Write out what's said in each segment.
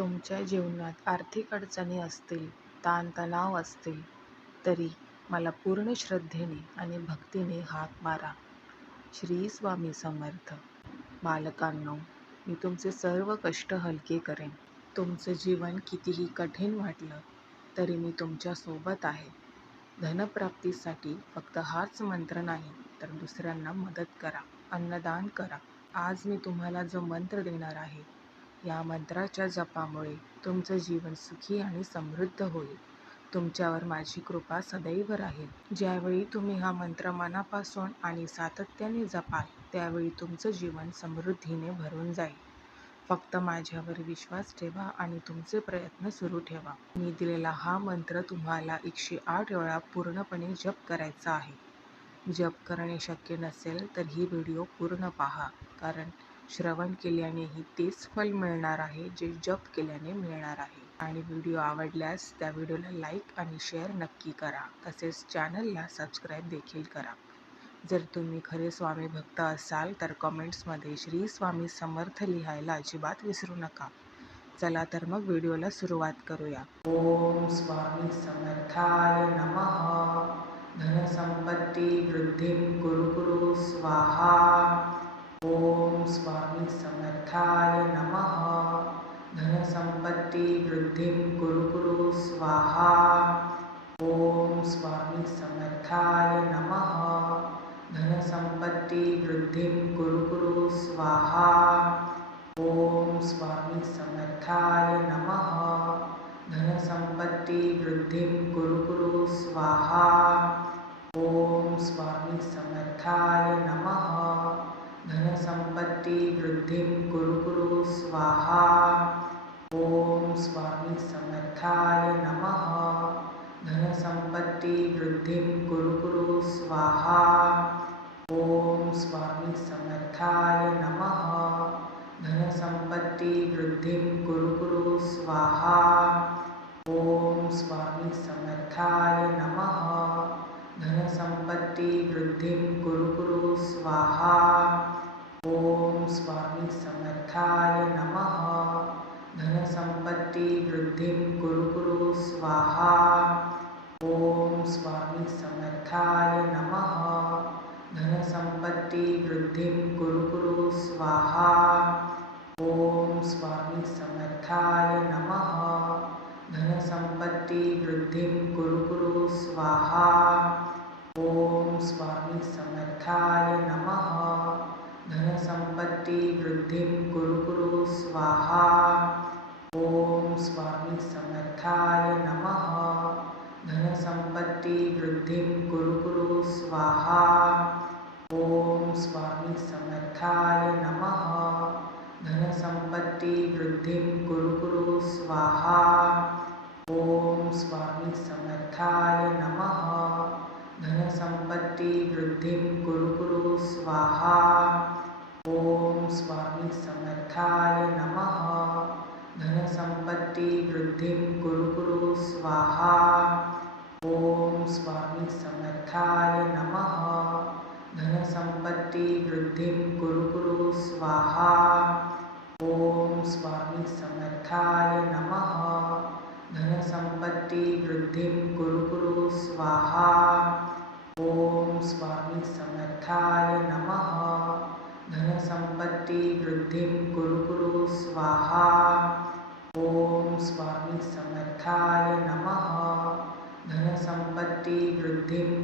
तुमच्या जीवनात आर्थिक अडचणी असतील ताणतणाव असतील तरी मला पूर्ण श्रद्धेने आणि भक्तीने हाक मारा. श्री स्वामी समर्थ. बालकांनो मी तुमचे सर्व कष्ट हलके करेन. तुमचं जीवन कितीही कठीण वाटलं तरी मी तुमच्यासोबत आहे. धनप्राप्तीसाठी फक्त हाच मंत्र नाही तर दुसऱ्यांना मदत करा अन्नदान करा. आज मी तुम्हाला जो मंत्र देणार आहे या मंत्राच्या जपामुळे तुमचं जीवन सुखी आणि समृद्ध होईल. तुमच्यावर माझी कृपा सदैव राहील. ज्यावेळी तुम्ही हा मंत्र मनापासून आणि सातत्याने जपाल त्यावेळी तुमचं जीवन समृद्धीने भरून जाईल. फक्त माझ्यावर विश्वास ठेवा आणि तुमचे प्रयत्न सुरू ठेवा. मी दिलेला हा मंत्र तुम्हाला एकशे आठ वेळा पूर्णपणे जप करायचा आहे. जप करणे शक्य नसेल तर ही व्हिडिओ पूर्ण पहा कारण श्रवण केल्यानेही तेच फल मिळणार आहे जे जप केल्याने मिळणार आहे. आणि व्हिडिओ आवडल्यास त्या व्हिडिओला लाईक आणि शेअर नक्की करा. तसेच चॅनलला सबस्क्राईब देखील करा. जर तुम्ही खरे स्वामी भक्त असाल तर कमेंट्समध्ये श्री स्वामी समर्थ लिहायला अजिबात विसरू नका. चला तर मग व्हिडिओला सुरुवात करूया. ओम स्वामी समर्थाय नमः. धनसंपत्ती वृद्धिं कुरु कुरु स्वाहा. ओम स्वामी समर्थाय नमः। धनसंपत्ती वृद्धिं कुरु कुरु, स्वाहा। ओम स्वामी समर्थाय नमः। धनसंपत्ती वृद्धिं कुरु कुरु, स्वाहा। ओम स्वामी समर्थाय नमः। धनसंपत्ती वृद्धिं कुरु कुरु, स्वाहा। ओम स्वामी समर्थाय नमः। धनसम्पत्तिवृद्धिं कुरु कुरु स्वाहा। ॐ स्वामी समर्थाय नमः। धनसम्पत्तिवृद्धिं कुरु कुरु स्वाहा। ॐ स्वामी समर्थाय नमः। धनसम्पत्तिवृद्धिं कुरु कुरु स्वाहा। ॐ स्वामी समर्थाय नमः। धनसम्पत्तिवृद्धिं कुरु कुरु स्वाहा। ओम स्वामी समर्थाय नमः। वृद्धिं कुरु कुरु, स्वाहा। ओम स्वामी समर्थाय नमः। धनसंपत्ती वृद्धिं कुरु कुरु, स्वाहा। ओम स्वामी समर्थाय नमः। धनसंपत्ती वृद्धिं कुरु कुरु, स्वाहा। स्वामी समर्थाय नमः। धनसम्पत्तिवृद्धिं कुरु कुरु स्वाहा। ॐ स्वामी समर्थाय नमः। धनसम्पत्तिवृद्धिं कुरु कुरु स्वाहा। ॐ स्वामी समर्थाय नमः। धनसम्पत्तिवृद्धिं कुरु कुरु स्वाहा। ॐ स्वामी समर्थाय नमः। धनसम्पत्तिवृद्धिं कुरु कुरु स्वाहा। ओम स्वामी समर्थाय नमः। धनसंपत्ती वृद्धिं कुरु कुरु, स्वाहा। ओम स्वामी समर्थाय नमः। धनसंपत्ती वृद्धिं कुरु कुरु, स्वाहा। ओम स्वामी समर्थाय नमः। धनसंपत्ती वृद्धिं कुरु कुरु, स्वाहा। ओम स्वामी समर्थाय नमः। धनसंपत्ती वृद्धि कुरु कुरु स्वाहा। ओम स्वामी समर्थाय नमः। धनसंपत्ती वृद्धिं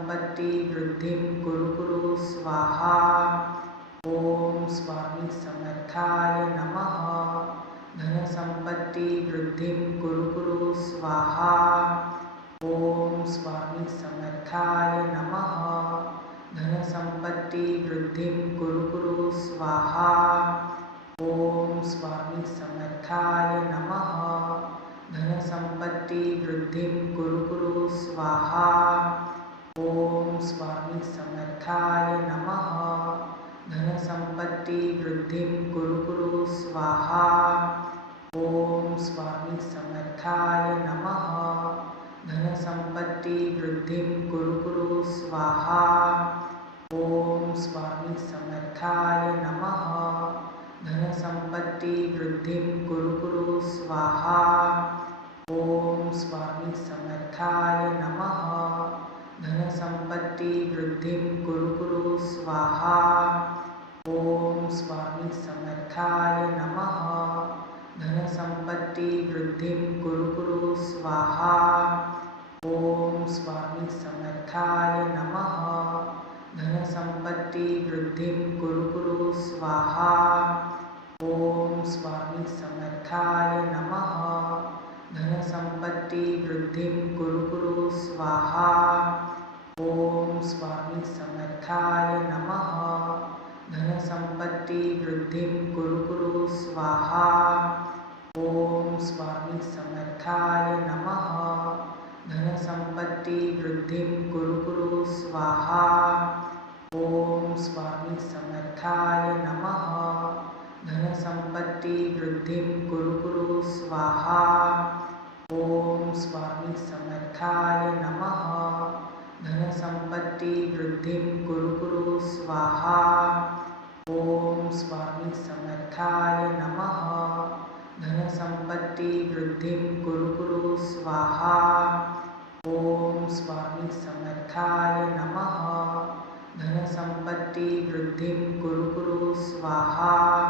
धनसंपत्ती वृद्धिं कुरु कुरु स्वाहा। ओम स्वामी समर्थाय नमः। धनसंपत्ती वृद्धिं कुरु कुरु स्वाहा। ओम स्वामी समर्थाय नमः। धनसंपत्ती वृद्धिं कुरु कुरु स्वाहा। ओम स्वामी समर्थाय नमः। धनसंपत्ती वृद्धिं कुरु कुरु स्वाहा। स्वामी समर्थाय नमः। धनसम्पत्तिवृद्धिं कुरु कुरु स्वाहा। ॐ स्वामी समर्थाय नमः। धनसम्पत्तिवृद्धिं कुरु कुरु स्वाहा। ॐ स्वामी समर्थाय नमः। धनसम्पत्तिवृद्धिं कुरु कुरु स्वाहा। ॐ स्वामी समर्थाय नमः। धनसम्पत्तिवृद्धिं कुरु कुरु स्वाहा। ॐ स्वामी समर्थाय नमः। धनसम्पत्तिवृद्धिं कुरु कुरु स्वाहा। ॐ स्वामी समर्थाय नमः। धनसम्पत्तिवृद्धिं कुरु कुरु स्वाहा। ॐ स्वामी समर्थाय नमः। धनसम्पत्तिवृद्धिं कुरु कुरु स्वाहा। ॐ स्वामी समर्थाय नमः। धनसम्पत्ति वृद्धिं कुरु कुरु स्वाहा। ॐ स्वामी समर्थाय नमः। धनसम्पत्ति वृद्धिं कुरु कुरु स्वाहा। ॐ स्वामी समर्थाय नमः। धनसम्पत्ति वृद्धिं कुरु कुरु स्वाहा। ॐ स्वामी समर्थाय नमः। धनसम्पत्ति वृद्धिं कुरु कुरु, स्वाहा। ॐ स्वामी समर्थाय नमः। धनसम्पत्ति वृद्धिं कुरु कुरु, स्वाहा। ॐ स्वामी समर्थाय नमः। धनसम्पत्ति वृद्धिं कुरु कुरु, स्वाहा।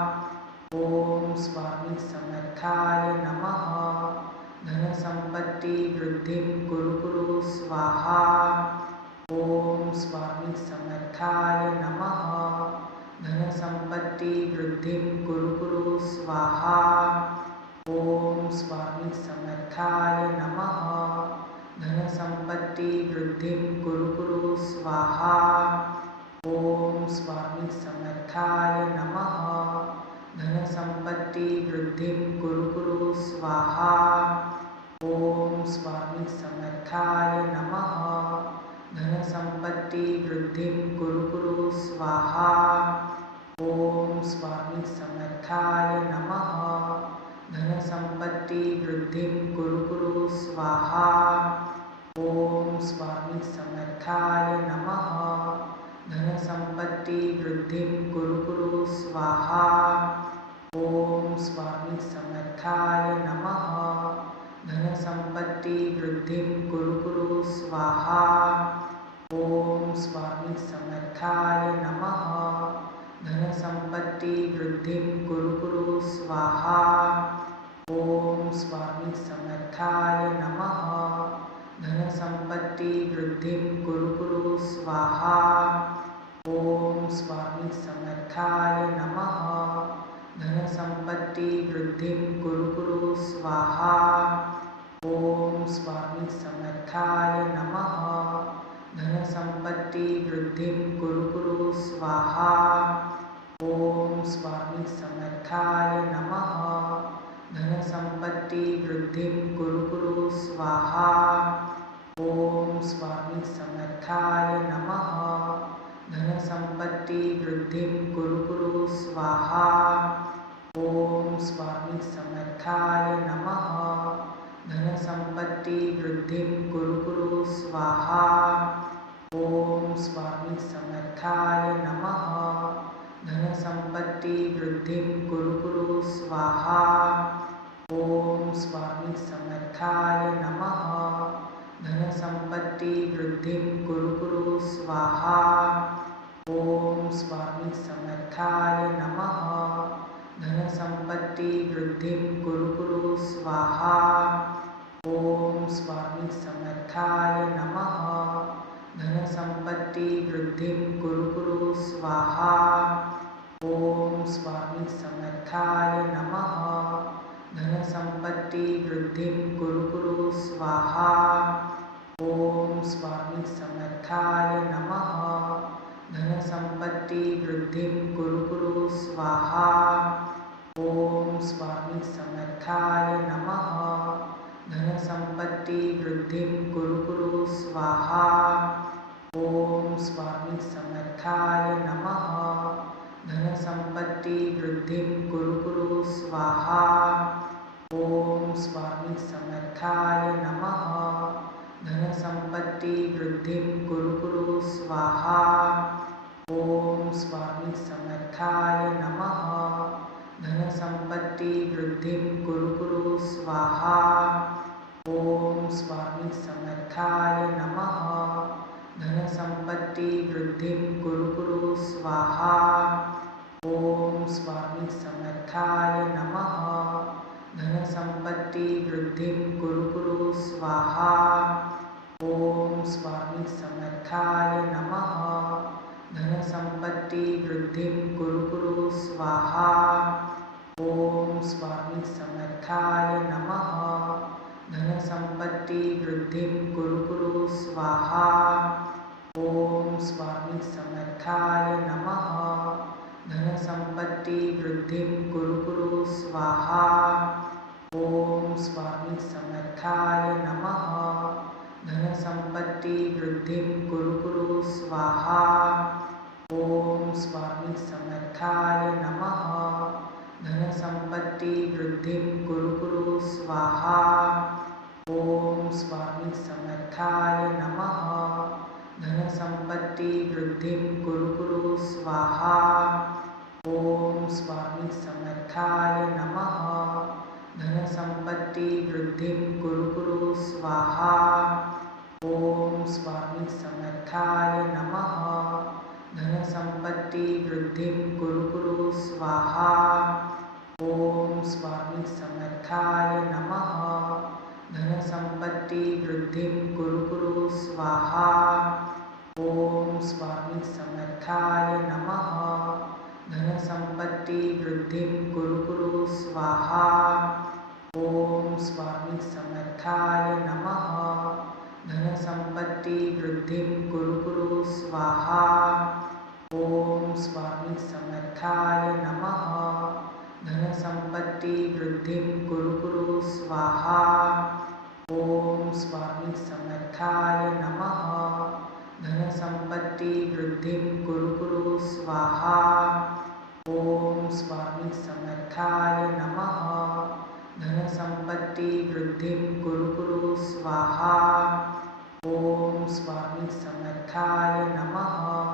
ॐ स्वामी समर्थाय नमः। धनसम्पत्ति वृद्धिं कुरु कुरु, स्वाहा। ॐ स्वामी समर्थाय नमः। धनसम्पत्ति वृद्धि कुरु कुरु, स्वाहा। ॐ स्वामी समर्थाय नमः। धनसम्पत्ति वृद्धिं कुरु कुरु, स्वाहा। ॐ स्वामी समर्थाय नमः। धनसम्पत्ति वृद्धिं कुरु कुरु, स्वाहा। ॐ स्वामी समर्थाय नमः। धनसम्पत्तिवृद्धिं कुरु कुरु स्वाहा। ॐ स्वामी समर्थाय नमः। धनसम्पत्तिवृद्धिं कुरु कुरु स्वाहा। ॐ स्वामी समर्थाय नमः। धनसम्पत्तिवृद्धिं कुरु कुरु स्वाहा। ॐ स्वामी समर्थाय नमः। धनसम्पत्तिवृद्धिं कुरु कुरु स्वाहा। ॐ स्वामी समर्थाय नमः। धन संपत्ति वृद्धि कुरु कुरु स्वाहा। स्वाप्ति कुरु कुरु स्वाहा। ॐ स्वामी समर्थाय नमः। धनसम्पत्तिवृद्धिं कुरु कुरु स्वाहा। ॐ स्वामी समर्थाय नमः। धनसम्पत्तिवृद्धिं कुरु कुरु स्वाहा। ॐ स्वामी समर्थाय नमः। धनसम्पत्तिवृद्धिं कुरु कुरु स्वाहा। ॐ स्वामी समर्थाय नमः। धनसम्पत्ति वृद्धिं कुरु कुरु, स्वाहा। ॐ स्वामी समर्थाय नमः। धनसम्पत्ति वृद्धिं कुरु कुरु, स्वाहा। ॐ स्वामी समर्थाय नमः। धनसम्पत्ति वृद्धिं कुरु कुरु, स्वाहा। ॐ स्वामी समर्थाय नमः। धनसम्पत्तिवृद्धिं कुरु कुरु स्वाहा। ॐ स्वामी समर्थाय नमः। धनसम्पत्तिवृद्धिं कुरु कुरु स्वाहा। ॐ स्वामी समर्थाय नमः। धनसम्पत्तिवृद्धिं कुरु कुरु स्वाहा। ॐ स्वामी समर्थाय नमः। धनसम्पत्तिवृद्धिं कुरु कुरु स्वाहा। ओम स्वामी समर्थाय नमः। धन संपत्ति वृद्धि कुरु कुरु, स्वाहा। ओम स्वामी समर्थाय नमः। धन संपत्ति वृद्धि कुरु कुरु, स्वाहा। ओम स्वामी समर्थाय नमः। धन संपत्ति वृद्धि कुरु कुरु, स्वाहा। स्वामी वृद्धिं कुरु कुरु स्वाहा। ॐ स्वामी समर्थाय नमः। धनसम्पत्तिवृद्धिं कुरु कुरु स्वाहा। ॐ स्वामी समर्थाय नमः। धनसम्पत्तिवृद्धिं कुरु कुरु स्वाहा। ॐ स्वामी समर्थाय नमः। धनसम्पत्तिवृद्धिं कुरु कुरु स्वाहा। ॐ स्वामी समर्थाय नमः। धनसम्पत्ति वृद्धिं कुरु कुरु, स्वाहा। ॐ स्वामी समर्थाय नमः। धनसम्पत्ति वृद्धिं कुरु कुरु, स्वाहा। ॐ स्वामी समर्थाय नमः। धनसम्पत्ति वृद्धिं कुरु कुरु, स्वाहा। ॐ स्वामी समर्थाय नमः। धनसम्पत्तिवृद्धिं कुरु कुरु स्वाहा। ॐ स्वामी समर्थाय नमः। धनसम्पत्तिवृद्धिं कुरु कुरु स्वाहा। ॐ स्वामी समर्थाय नमः। धनसम्पत्तिवृद्धिं कुरु कुरु स्वाहा। ॐ स्वामी समर्थाय नमः। धनसम्पत्तिवृद्धिं कुरु कुरु स्वाहा। ॐ स्वामी समर्थाय नमः। धनसम्पत्ति वृद्धिं कुरु कुरु, स्वाहा। ॐ स्वामी समर्थाय नमः। धनसम्पत्ति वृद्धिं कुरु कुरु, स्वाहा। ॐ स्वामी समर्थाय नमः। धनसम्पत्ति वृद्धिं कुरु कुरु, स्वाहा। ॐ स्वामी समर्थाय नमः। धनसम्पत्ति वृद्धिं कुरु कुरु स्वाहा। ॐ स्वामी समर्थाय नमः। धनसम्पत्ति वृद्धिं कुरु कुरु स्वाहा। ॐ स्वामी समर्थाय नमः।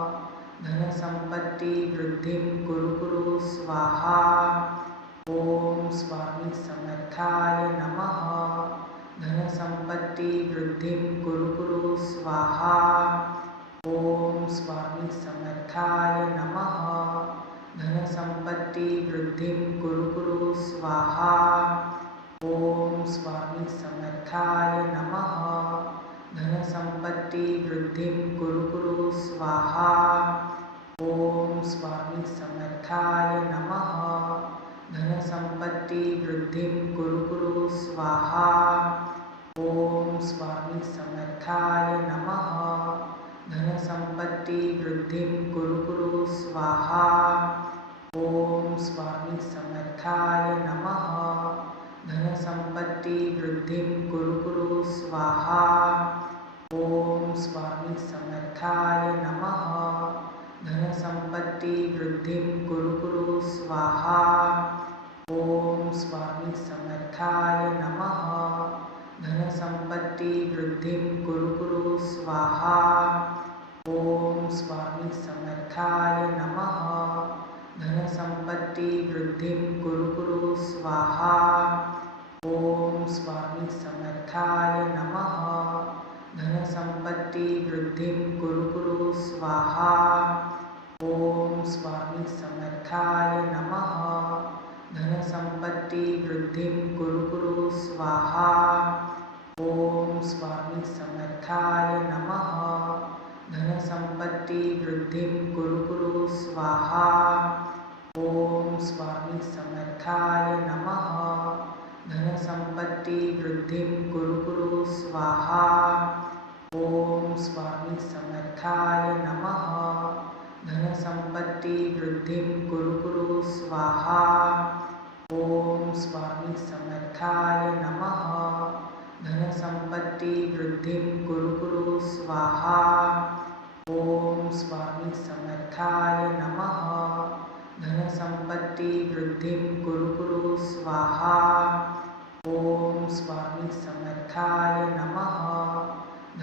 धनसम्पत्ति वृद्धिं कुरु कुरु स्वाहा। ॐ स्वामी समर्थाय नमः। धनसम्पत्ति वृद्धिं कुरु कुरु स्वाहा। ॐ स्वामी समर्थाय नमः। धनसम्पत्ति वृद्धिं कुरु कुरु स्वाहा। ॐ स्वामी समर्थाय नमः। धनसम्पत्ति वृद्धिं कुरु कुरु स्वाहा। ॐ स्वामी समर्थाय नमः। धनसम्पत्ति वृद्धिं कुरु कुरु स्वाहा। ॐ स्वामी समर्थाय नमः। धनसम्पत्ति वृद्धिं कुरु कुरु, स्वाहा। ॐ स्वामी समर्थाय नमः। धनसम्पत्ति वृद्धिं कुरु कुरु, स्वाहा। ॐ स्वामी समर्थाय नमः। धनसम्पत्ति वृद्धिं कुरु कुरु, स्वाहा। वृद्धिं कुरु कुरु स्वाहा। ॐ स्वामी समर्थाय नमः। धनसम्पत्ति वृद्धिं कुरु कुरु स्वाहा। ॐ स्वामी समर्थाय नमः। धनसम्पत्ति वृद्धिं कुरु कुरु स्वाहा। ॐ स्वामी समर्थाय नमः। धनसम्पत्ति वृद्धिं कुरु कुरु स्वाहा। ॐ स्वामी समर्थाय नमः। धनसम्पत्ति वृद्धि कुरु कुरु, स्वाहा। ॐ स्वामी समर्थाय नमः।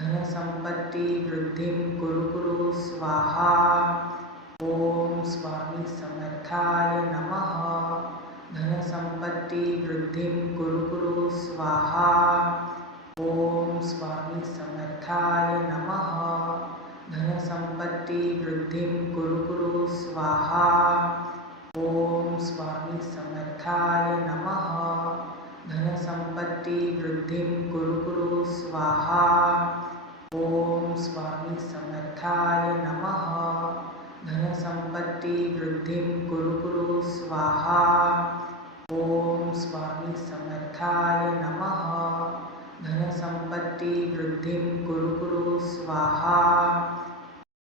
धनसंपत्ती वृद्धिं कुरु कुरु, स्वाहा। ओम स्वामी समर्थाय नमः। धनसंपत्ती वृद्धिं कुरु कुरु, स्वाहा। ओम स्वामी समर्थाय नमः। धनसंपत्ती वृद्धिं कुरु कुरु स्वाहा। ओम स्वामी समर्थाय नमः। धनसंपत्ती वृद्धिं कुरु कुरु स्वाहा।